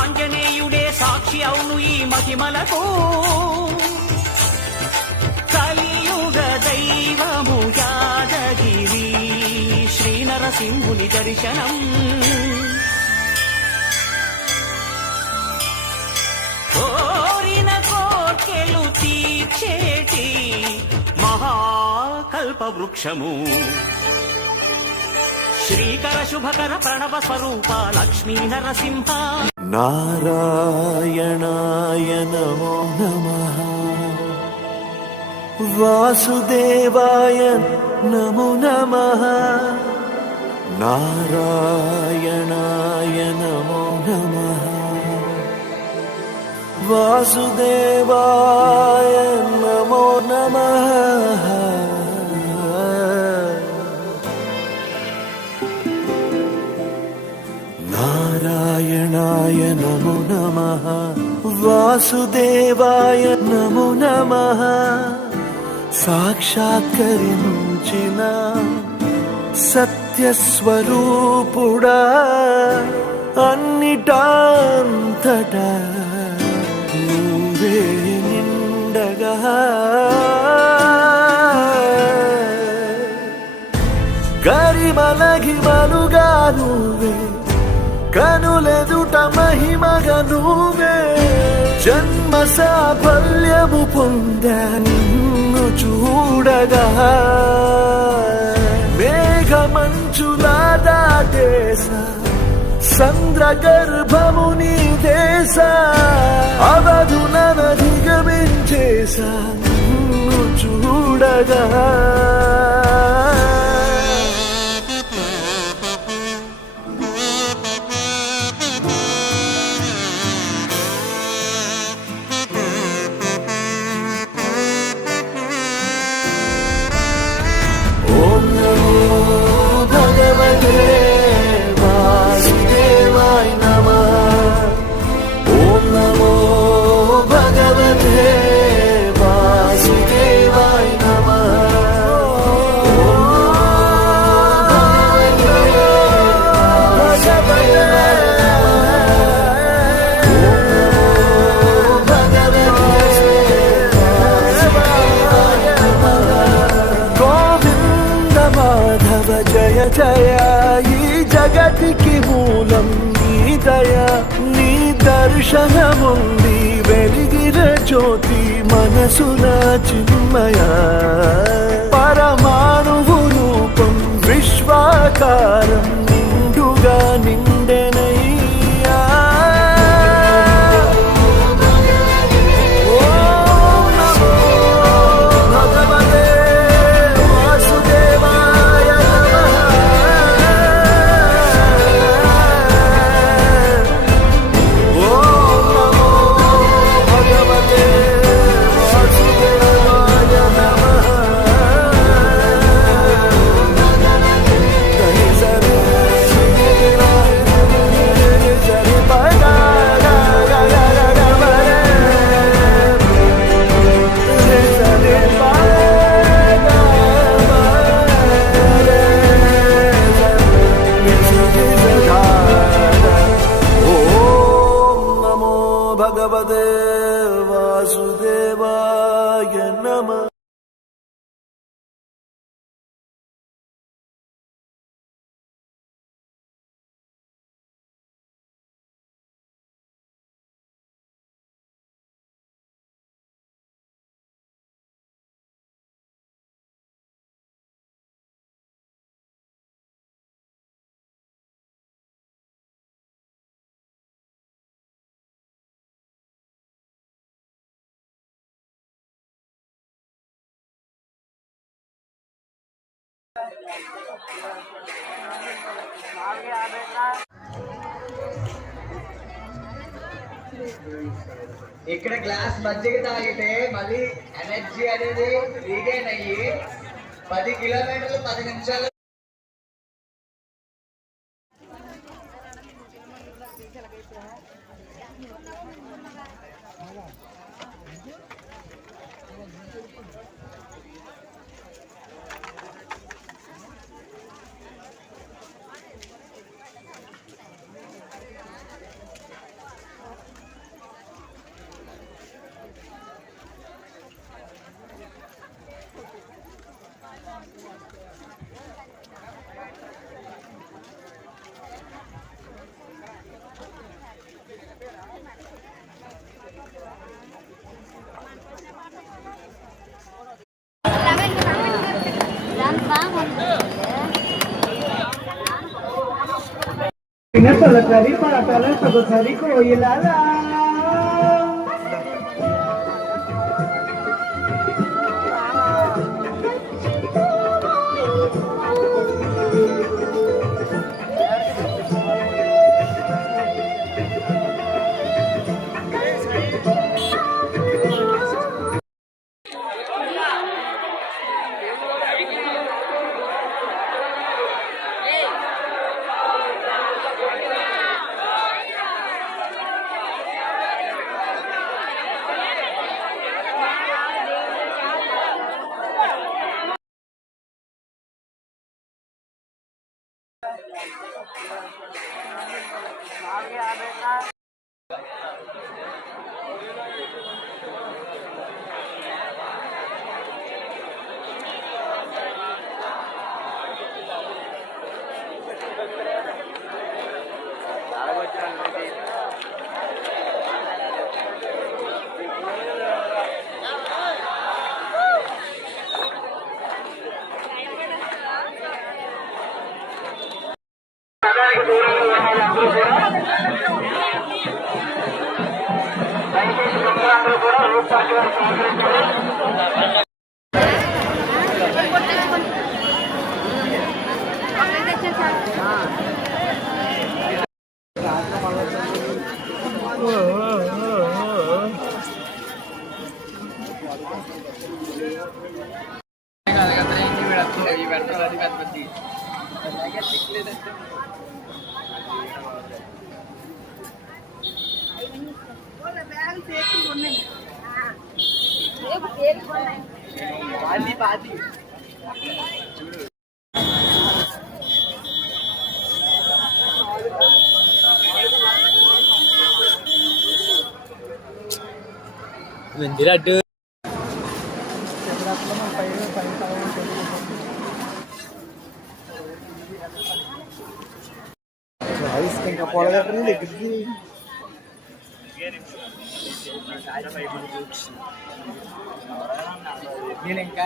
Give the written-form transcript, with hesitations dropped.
ఆంజనేయుడే సాక్షి అవును ఈ మహిమలకు. కలియుగ దైవము యాదగిరి శ్రీ నరసింహుని దర్శనం. కోరిన కోర్కెలు తీర్చేటి మహాకల్ప వృక్షము. శ్రీకర శుభకర ప్రణవ స్వరూప లక్ష్మీ నరసింహ. నారాయణాయ నమో నమః. వాసుదేవాయ నమో నమః. నారాయణాయ నమో నమః. వాసుదేవాయ నమో నమః. నారాయణాయ నమో నమః. వాసుదేవాయ నమో నమః. సాక్షాత్కరించిన సత్యస్వరూపుడా అన్నిటాంతటా నువ్వే నిండగా. గరిమలగిమలుగా నువ్వే కనులెదుట మహిమగా నువ్వే. జన్మ సాఫల్యము పొందా నిన్ను చూడగా. మేఘమంచులా దాటేస సంద్ర గర్భము నీ దేశ. అవధులనధిగమించేసా నిన్ను చూడగా. జయ జయ ఈ జగతికి మూలం నీ దయ. నీ దర్శనముంది వెలిగిన జ్యోతి మనసున చిన్మయ. పరమాణువు రూపం విశ్వాకారం నిండుగా నిండెనయ్యా. భగవతే వాసుదేవాయ నమః. ఇక్కడ గ్లాస్ మజ్జిగ తాగితే మళ్ళీ ఎనర్జీ అనేది రీగైన్ అయ్యి 10 కిలోమీటర్లు 10 నిమిషాలు తొలకరి పాటల సొగసరి కోయిలాలా వెందిరడ్డు ఇంకా పొలగట్టని దగ్గరికి నేను ఇంకా